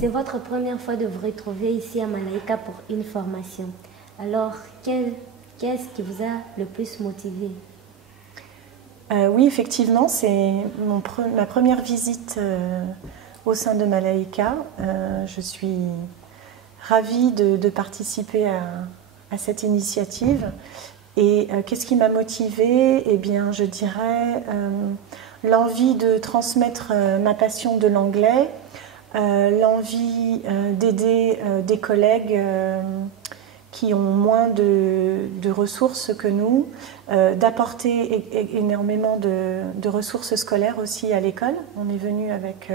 C'est votre première fois de vous retrouver ici à Malaika pour une formation. Alors, qu'est-ce qui vous a le plus motivé? Oui, effectivement, c'est ma première visite au sein de Malaika. Je suis ravie de participer à cette initiative. Et qu'est-ce qui m'a motivée? Eh bien, je dirais l'envie de transmettre ma passion de l'anglais, l'envie d'aider des collègues qui ont moins de ressources que nous, d'apporter énormément de ressources scolaires aussi à l'école. On est venu avec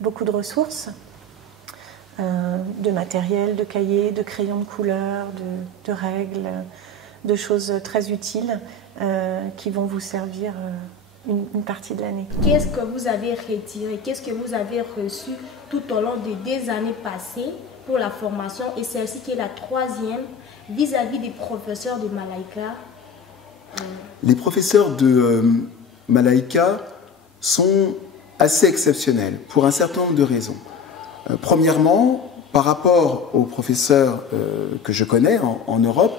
beaucoup de ressources, de matériel, de cahiers, de crayons de couleur, de règles, de choses très utiles qui vont vous servir une partie de l'année. Qu'est-ce que vous avez retiré, qu'est-ce que vous avez reçu tout au long des années passées pour la formation et celle-ci qui est la troisième vis-à-vis des professeurs de Malaika? Les professeurs de Malaika sont assez exceptionnels pour un certain nombre de raisons. Premièrement, par rapport aux professeurs que je connais en Europe,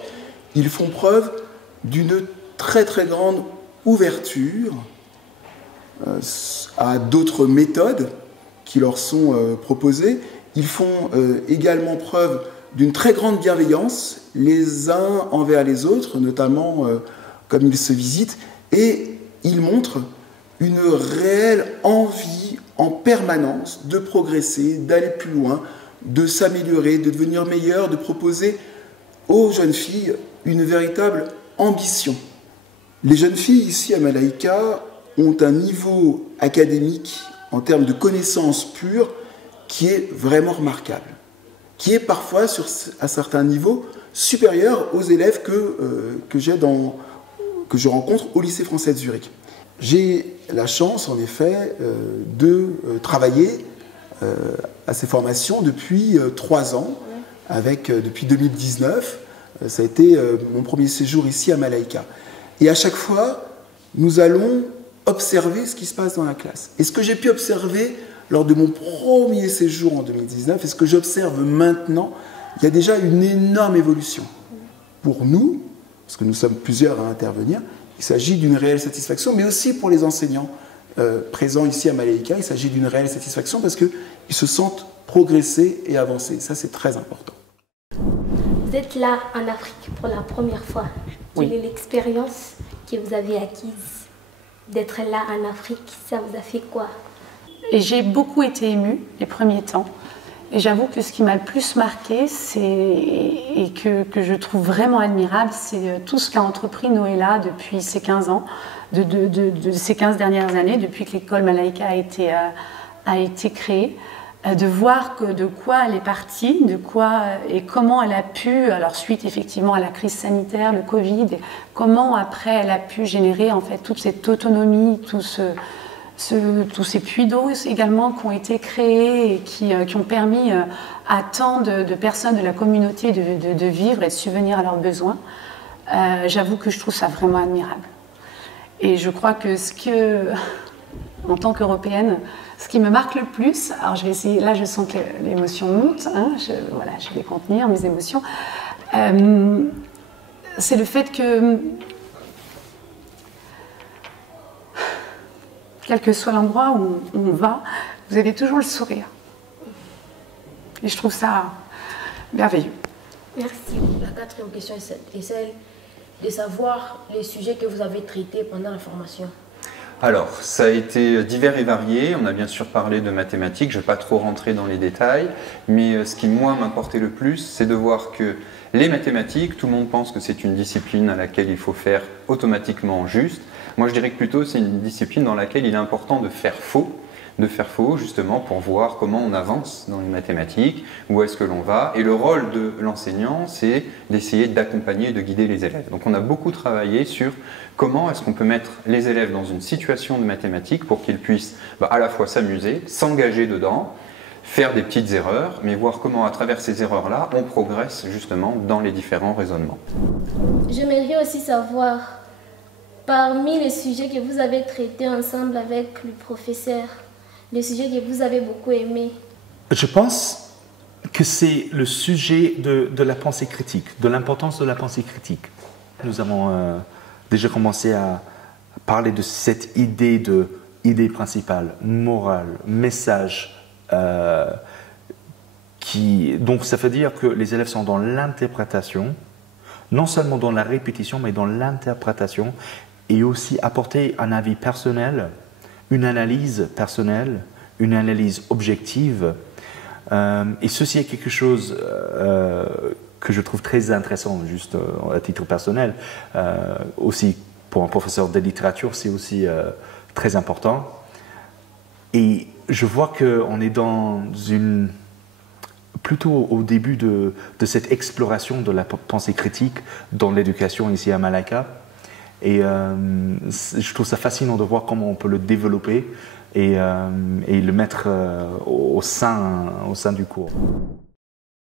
ils font preuve d'une très très grande ouverture à d'autres méthodes qui leur sont proposées. Ils font également preuve d'une très grande bienveillance les uns envers les autres, notamment comme ils se visitent, et ils montrent une réelle envie en permanence de progresser, d'aller plus loin, de s'améliorer, de devenir meilleur, de proposer aux jeunes filles une véritable ambition. Les jeunes filles ici à Malaika ont un niveau académique en termes de connaissances pures qui est vraiment remarquable, qui est parfois à certains niveaux supérieur aux élèves que je rencontre au lycée français de Zurich. J'ai la chance en effet de travailler à ces formations depuis 3 ans, depuis 2019. Ça a été mon premier séjour ici à Malaika. Et à chaque fois, nous allons observer ce qui se passe dans la classe. Et ce que j'ai pu observer lors de mon premier séjour en 2019, et ce que j'observe maintenant, il y a déjà une énorme évolution. Pour nous, parce que nous sommes plusieurs à intervenir, il s'agit d'une réelle satisfaction, mais aussi pour les enseignants présents ici à Malaika, il s'agit d'une réelle satisfaction parce qu'ils se sentent progresser et avancer. Ça, c'est très important. Vous êtes là en Afrique pour la première fois. Oui. Quelle est l'expérience que vous avez acquise d'être là en Afrique? Ça vous a fait quoi? Et j'ai beaucoup été émue les premiers temps. Et j'avoue que ce qui m'a le plus marqué, et que je trouve vraiment admirable, c'est tout ce qu'a entrepris Noëlla depuis ces 15 ans, de ces 15 dernières années, depuis que l'école Malaika a été créée, de voir de quoi elle est partie, et comment elle a pu, alors suite effectivement à la crise sanitaire, le Covid, comment après elle a pu générer en fait toute cette autonomie, tous ces puits d'eau également qui ont été créés et qui ont permis à tant de personnes de la communauté de vivre et de subvenir à leurs besoins. J'avoue que je trouve ça vraiment admirable. Et je crois que en tant qu'Européenne, ce qui me marque le plus, alors je vais essayer, là je sens que l'émotion monte, hein, je vais contenir mes émotions, c'est le fait que quel que soit l'endroit où on va, vous avez toujours le sourire. Et je trouve ça merveilleux. Merci. La quatrième question est celle de savoir les sujets que vous avez traités pendant la formation. Alors, ça a été divers et varié. On a bien sûr parlé de mathématiques. Je ne vais pas trop rentrer dans les détails. Mais ce qui, moi, m'importait le plus, c'est de voir que les mathématiques, tout le monde pense que c'est une discipline à laquelle il faut faire automatiquement juste. Moi, je dirais que plutôt, c'est une discipline dans laquelle il est important de faire faux justement pour voir comment on avance dans les mathématiques, où est-ce que l'on va. Et le rôle de l'enseignant, c'est d'essayer d'accompagner et de guider les élèves. Donc on a beaucoup travaillé sur comment est-ce qu'on peut mettre les élèves dans une situation de mathématiques pour qu'ils puissent à la fois s'amuser, s'engager dedans, faire des petites erreurs, mais voir comment à travers ces erreurs-là, on progresse justement dans les différents raisonnements. J'aimerais aussi savoir, parmi les sujets que vous avez traités ensemble avec le professeur, les sujets que vous avez beaucoup aimés. Je pense que c'est le sujet de la pensée critique, de l'importance de la pensée critique. Nous avons déjà commencé à parler de cette idée principale, morale, message, donc ça veut dire que les élèves sont dans l'interprétation, non seulement dans la répétition, mais dans l'interprétation, et aussi apporter un avis personnel, une analyse personnelle, une analyse objective. Et ceci est quelque chose que je trouve très intéressant, juste à titre personnel. Aussi, pour un professeur de littérature, c'est aussi très important. Et je vois qu'on est plutôt au début de cette exploration de la pensée critique dans l'éducation ici à Malaika. Et je trouve ça fascinant de voir comment on peut le développer et le mettre au sein du cours.